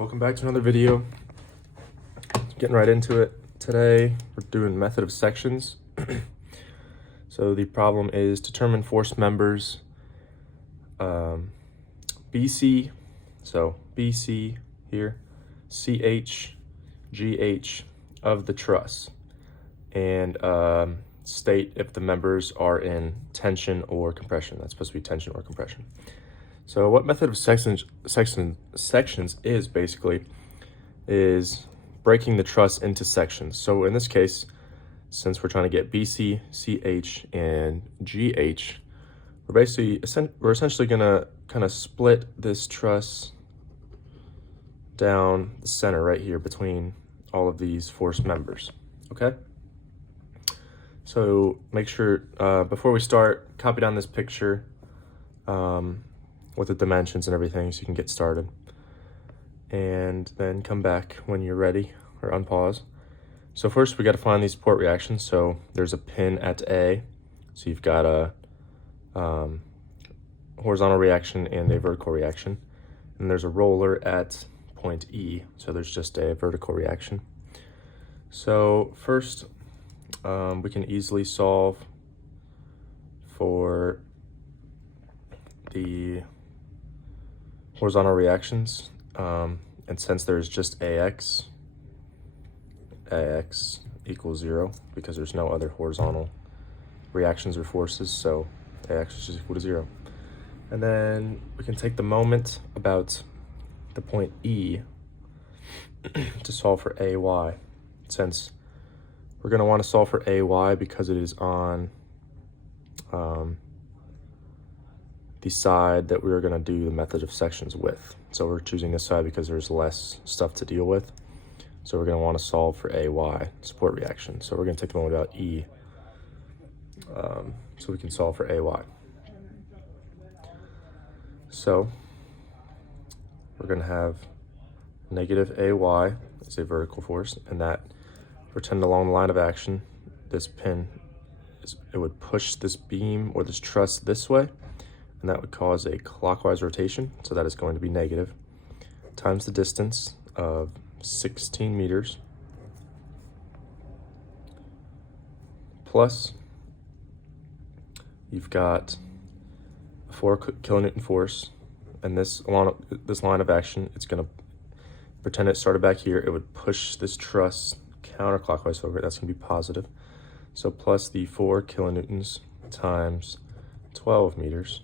Welcome back to another video. Getting right into it. Today we're doing method of sections. So the problem is determine force members BC, so BC here, CH, GH of the truss, and state if the members are in tension or compression. That's supposed to be tension or compression. So what method of sections is basically is breaking the truss into sections. So in this case, since we're trying to get BC, CH, and GH, we're essentially gonna kind of split this truss down the center right here between all of these force members, okay? So make sure, before we start, copy down this picture with the dimensions and everything so you can get started. And then come back when you're ready, or unpause. So first we got to find these support reactions. So there's a pin at A, so you've got a horizontal reaction and a vertical reaction. And there's a roller at point E, so there's just a vertical reaction. So first, we can easily solve for the horizontal reactions, and since there's just AX equals 0 because there's no other horizontal reactions or forces, so AX is just equal to 0. And then we can take the moment about the point E to solve for AY, since we're going to want to solve for AY because it is on the side that we are going to do the method of sections with. So we're choosing this side because there's less stuff to deal with. So we're going to want to solve for AY, support reaction. So we're going to take the moment about E so we can solve for AY. So we're going to have negative AY is a vertical force, and that, pretend along the line of action, this pin, it would push this beam or this truss this way, and that would cause a clockwise rotation, so that is going to be negative, times the distance of 16 meters, plus you've got a 4 kilonewton force, and along this line of action, it's going to pretend it started back here, it would push this truss counterclockwise over, that's going to be positive, so plus the 4 kilonewtons times 12 meters,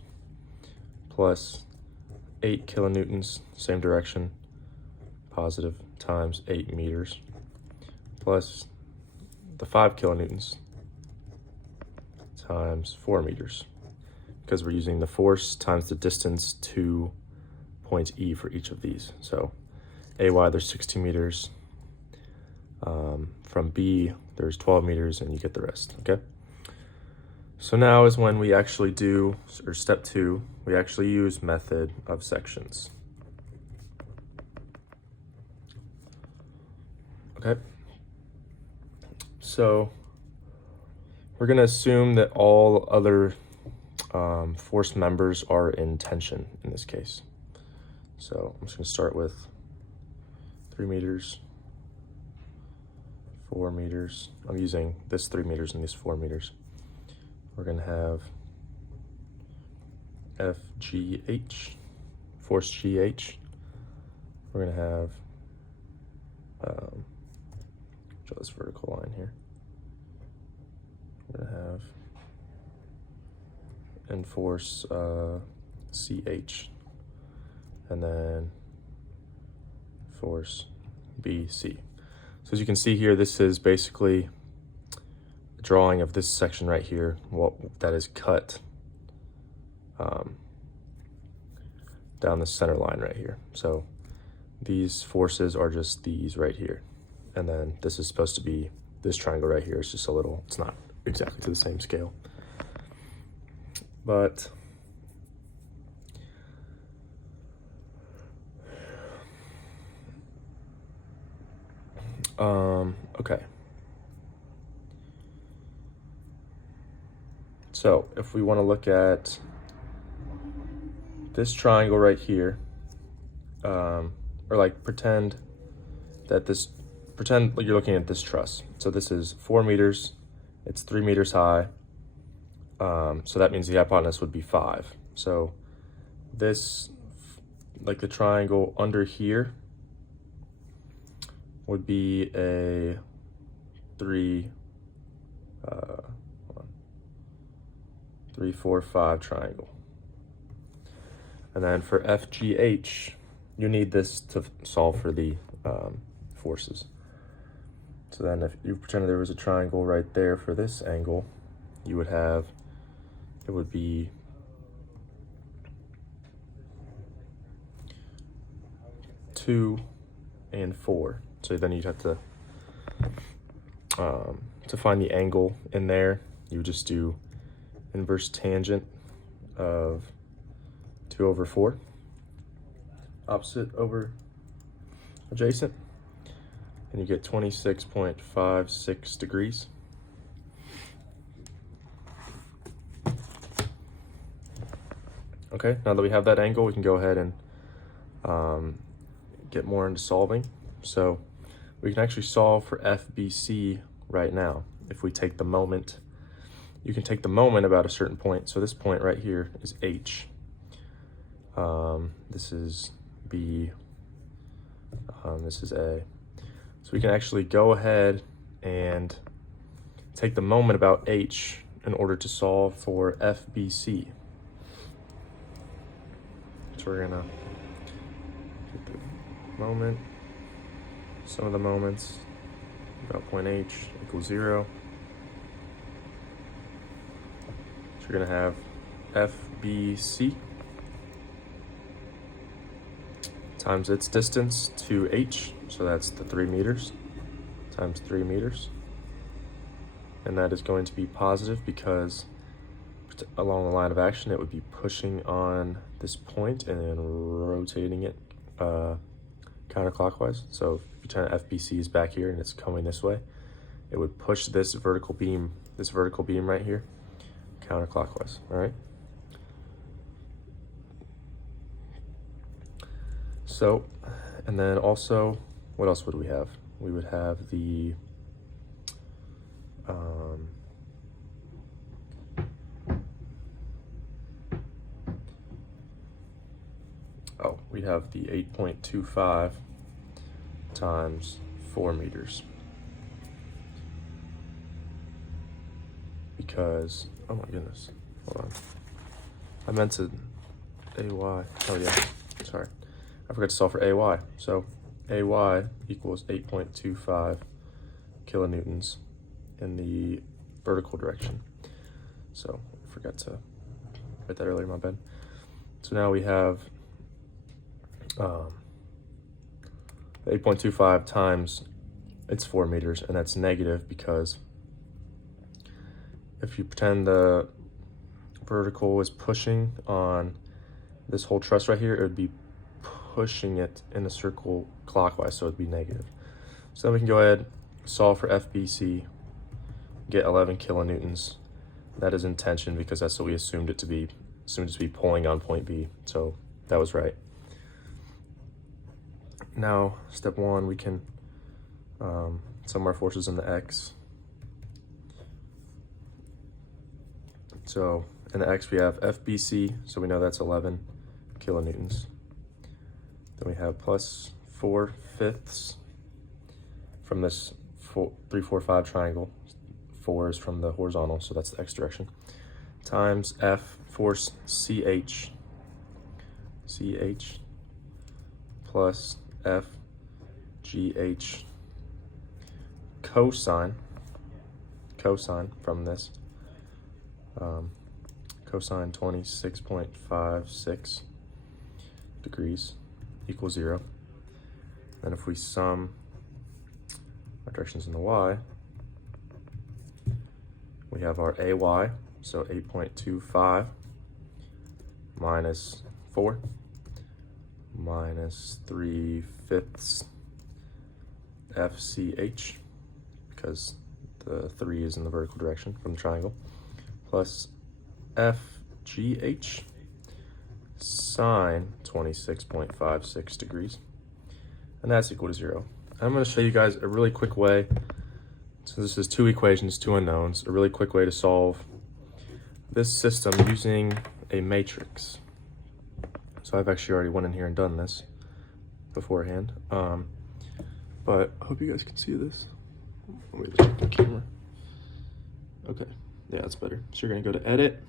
plus 8 kilonewtons, same direction, positive, times 8 meters, plus the 5 kilonewtons times 4 meters, because we're using the force times the distance to point E for each of these. So AY, there's 16 meters. From B, there's 12 meters, and you get the rest, okay? So now is when we actually do, or step 2, we actually use method of sections. Okay, so we're going to assume that all other force members are in tension in this case. So I'm just going to start with 3 meters, 4 meters. I'm using this 3 meters and this 4 meters. We're going to have FGH, force GH. We're going to have, draw this vertical line here. We're going to have, and force CH, and then force BC. So as you can see here, this is basically a drawing of this section right here, that is cut down the center line right here. So these forces are just these right here. And then this is supposed to be, this triangle right here is just a little, it's not exactly to the same scale. But okay. So if we want to look at this triangle right here, or like pretend like you're looking at this truss. So this is 4 meters, it's 3 meters high. So that means the hypotenuse would be 5. So this, like the triangle under here, would be a 3, 3, 4, 5 triangle. And then for FGH, you need this to solve for the forces. So then if you pretended there was a triangle right there for this angle, you would have, it would be 2 and 4. So then you'd have to find the angle in there, you would just do inverse tangent of 2 over 4, opposite over adjacent, and you get 26.56 degrees. Okay, now that we have that angle, we can go ahead and get more into solving. So we can actually solve for FBC right now. If we take the moment, you can take the moment about a certain point. So this point right here is H. This is B. This is A. So we can actually go ahead and take the moment about H in order to solve for FBC. So we're gonna get the moment, sum of the moments about point H equals 0. So you're gonna have FBC times its distance to H, so that's the 3 meters, times 3 meters. And that is going to be positive because along the line of action, it would be pushing on this point and then rotating it counterclockwise. So if you turn FBC is back here and it's coming this way, it would push this vertical beam right here, counterclockwise, all right? So, and then also, what else would we have? We would have the, we'd have the 8.25 times 4 meters. Because, oh my goodness, hold on. I meant to, AY, oh yeah, sorry. I forgot to solve for AY. So AY equals 8.25 kilonewtons in the vertical direction. So I forgot to write that earlier, my bad. So now we have 8.25 times it's 4 meters, and that's negative because if you pretend the vertical is pushing on this whole truss right here, it would be pushing it in a circle clockwise, so it'd be negative. So then we can go ahead, solve for FBC, get 11 kilonewtons. That is in tension because that's what we assumed it to be pulling on point B, so that was right. Now, step 1, we can sum our forces in the X. So in the X we have FBC, so we know that's 11 kilonewtons. Then we have plus 4/5 from this 3, 4, 5 triangle. 4 is from the horizontal, so that's the X direction. Times F, force CH, plus F, GH, cosine from this, cosine 26.56 degrees equals 0. And if we sum our directions in the Y, we have our AY, so 8.25 minus 4 minus 3/5 FCH, because the 3 is in the vertical direction from the triangle, plus FGH, sine 26.56 degrees, and that's equal to 0. I'm going to show you guys a really quick way. So this is 2 equations, 2 unknowns, a really quick way to solve this system using a matrix. So I've actually already went in here and done this beforehand, but I hope you guys can see this. Let me just check the camera. Okay, yeah, that's better. So you're gonna go to edit.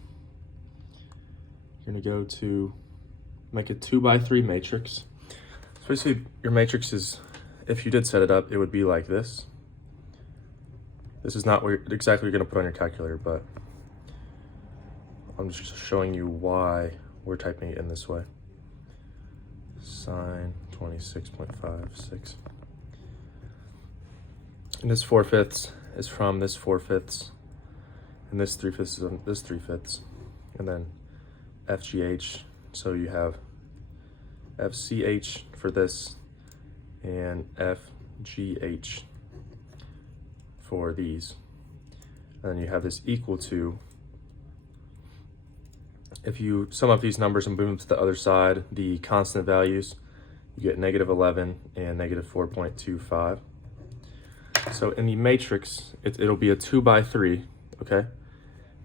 You're gonna go to make a 2x3 matrix. So basically your matrix is, if you did set it up, it would be like this. This is not exactly what you're gonna put on your calculator, but I'm just showing you why we're typing it in this way. Sine 26.56. And this 4/5 is from this 4/5, and this 3/5 is on this 3/5, and then FGH. So you have FCH for this, and FGH for these. And then you have this equal to, if you sum up these numbers and move them to the other side, the constant values, you get -11 and -4.25. So in the matrix, it'll be a 2x3, okay?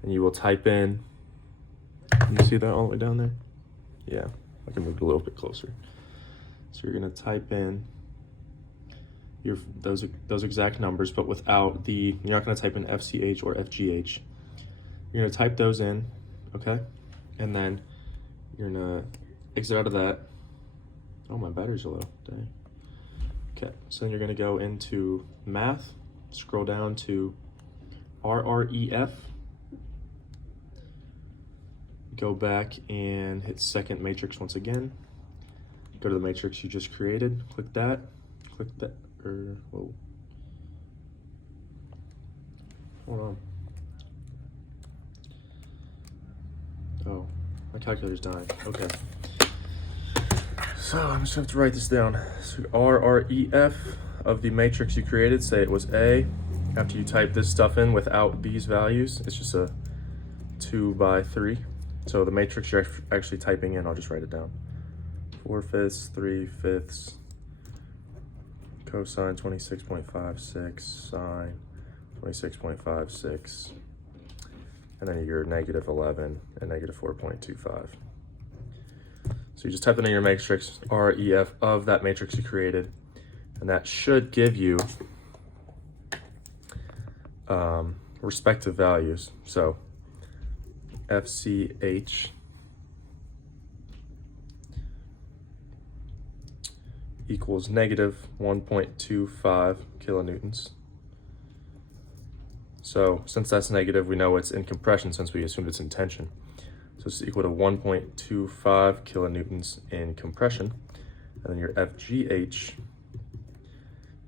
And you will type in, can you see that all the way down there? Yeah, I can move it a little bit closer. So you're gonna type in those exact numbers, but without you're not gonna type in FCH or FGH. You're gonna type those in, okay? And then you're gonna exit out of that. Oh, my battery's low, dang. Okay, so then you're gonna go into math, scroll down to RREF, go back and hit second matrix once again. Go to the matrix you just created, click that, whoa. Hold on. Oh, my calculator's dying, okay. So I'm just gonna have to write this down. So RREF of the matrix you created, say it was A. After you type this stuff in without these values, it's just a 2x3. So the matrix you're actually typing in, I'll just write it down. 4/5, 3/5, cosine 26.56, sine 26.56, and then your -11 and -4.25. So you just type it in your matrix, REF of that matrix you created, and that should give you respective values. So FCH equals -1.25 kilonewtons. So since that's negative, we know it's in compression since we assumed it's in tension. So it's equal to 1.25 kilonewtons in compression. And then your FGH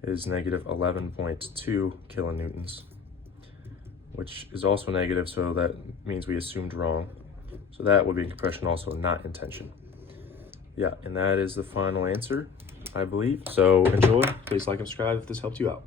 is -11.2 kilonewtons, which is also negative, so that means we assumed wrong. So that would be in compression also, not in tension. Yeah, and that is the final answer, I believe. So enjoy, please like and subscribe if this helped you out.